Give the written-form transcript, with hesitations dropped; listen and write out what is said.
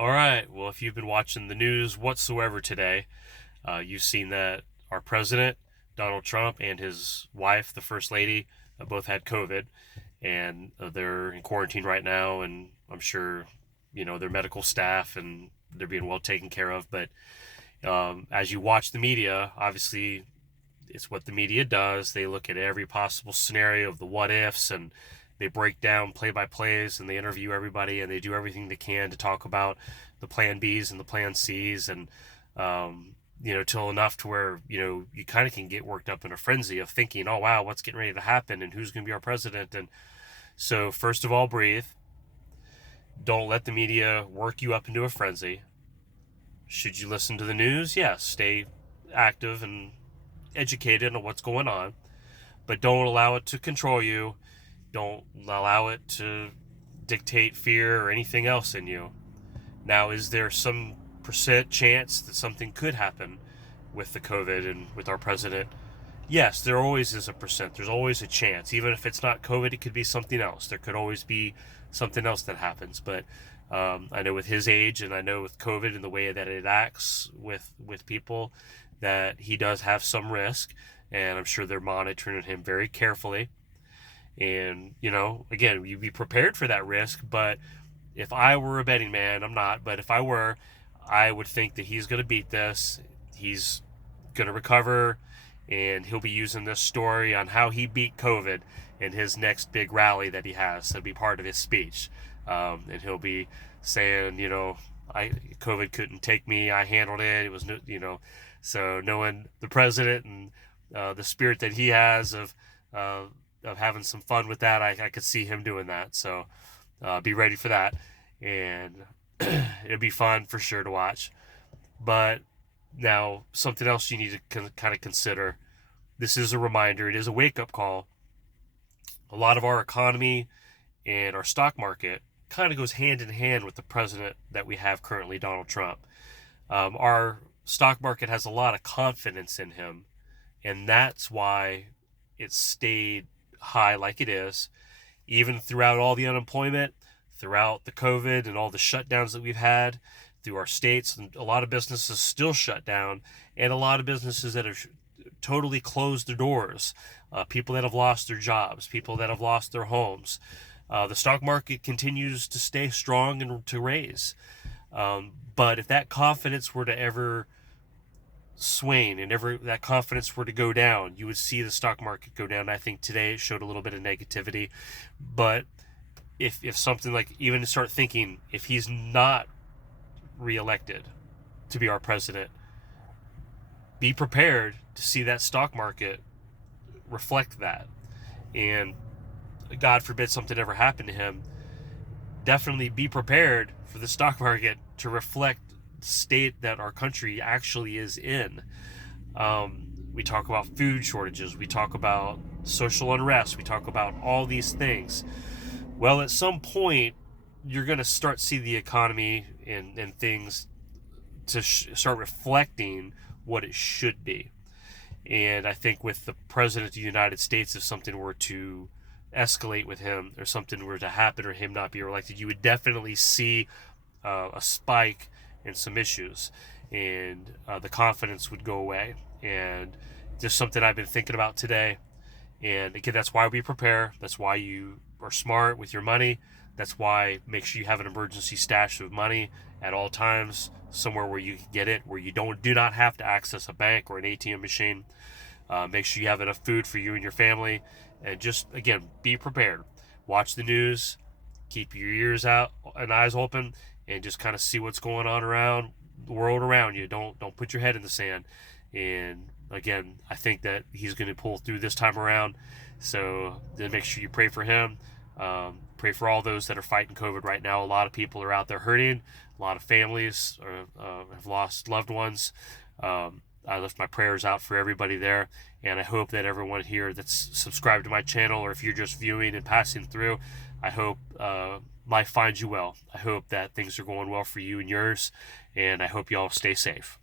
All right. Well, if you've been watching the news whatsoever today, you've seen that our president, Donald Trump, and his wife, the First Lady, both had COVID, and they're in quarantine right now. And I'm sure, their medical staff and they're being well taken care of. But as you watch the media, obviously, it's what the media does. They look at every possible scenario of the what ifs, and they break down play by plays, and they interview everybody, and they do everything they can to talk about the plan Bs and the plan Cs, and till enough to where you kind of can get worked up in a frenzy of thinking, oh wow, what's getting ready to happen, and who's going to be our president. And so, first of all, breathe. Don't let the media work you up into a frenzy. Should you listen to the news? Yes, stay active and educated on what's going on, but don't allow it to control you. Don't allow it to dictate fear or anything else in you. Now, is there some percent chance that something could happen with the COVID and with our president? Yes, there always is a percent. There's always a chance. Even if it's not COVID, it could be something else. There could always be something else that happens. But I know with his age, and I know with COVID and the way that it acts with people, that he does have some risk. And I'm sure they're monitoring him very carefully. And, again, you be prepared for that risk. But if I were a betting man, I'm not, but if I were, I would think that he's going to beat this. He's going to recover, and he'll be using this story on how he beat COVID in his next big rally that he has. That'll be part of his speech. And he'll be saying, COVID couldn't take me. I handled it. It was, so knowing the president and the spirit that he has of having some fun with that, I could see him doing that. So be ready for that. And it'll be fun for sure to watch. But now, something else you need to kind of consider. This is a reminder. It is a wake-up call. A lot of our economy and our stock market kind of goes hand in hand with the president that we have currently, Donald Trump. Our stock market has a lot of confidence in him, and that's why it stayed high like it is, even throughout all the unemployment, throughout the COVID and all the shutdowns that we've had through our states. And a lot of businesses still shut down, and a lot of businesses that have totally closed their doors, people that have lost their jobs, people that have lost their homes. The stock market continues to stay strong and to raise. But if that confidence were to ever swane and ever that confidence were to go down, you would see the stock market go down. I think today it showed a little bit of negativity. But if something like, even start thinking, if he's not reelected to be our president, be prepared to see that stock market reflect that. And God forbid something ever happened to him, definitely be prepared for the stock market to reflect the state that our country actually is in. We talk about food shortages, we talk about social unrest, we talk about all these things. Well, at some point, you're going to start see the economy and things to start reflecting what it should be. And I think with the president of the United States, if something were to escalate with him, or something were to happen, or him not be elected, you would definitely see a spike in some issues, and the confidence would go away. And just something I've been thinking about today. And again, that's why we prepare. That's why you are smart with your money. That's why make sure you have an emergency stash of money at all times, somewhere where you can get it, where you do not have to access a bank or an ATM machine. Make sure you have enough food for you and your family, and just, again, be prepared. Watch the news, keep your ears out and eyes open, and just kind of see what's going on around the world around you. Don't put your head in the sand. And again, I think that he's going to pull through this time around. So then make sure you pray for him. Pray for all those that are fighting COVID right now. A lot of people are out there hurting. A lot of families have lost loved ones. I lift my prayers out for everybody there, and I hope that everyone here that's subscribed to my channel, or if you're just viewing and passing through, I hope life finds you well. I hope that things are going well for you and yours, and I hope you all stay safe.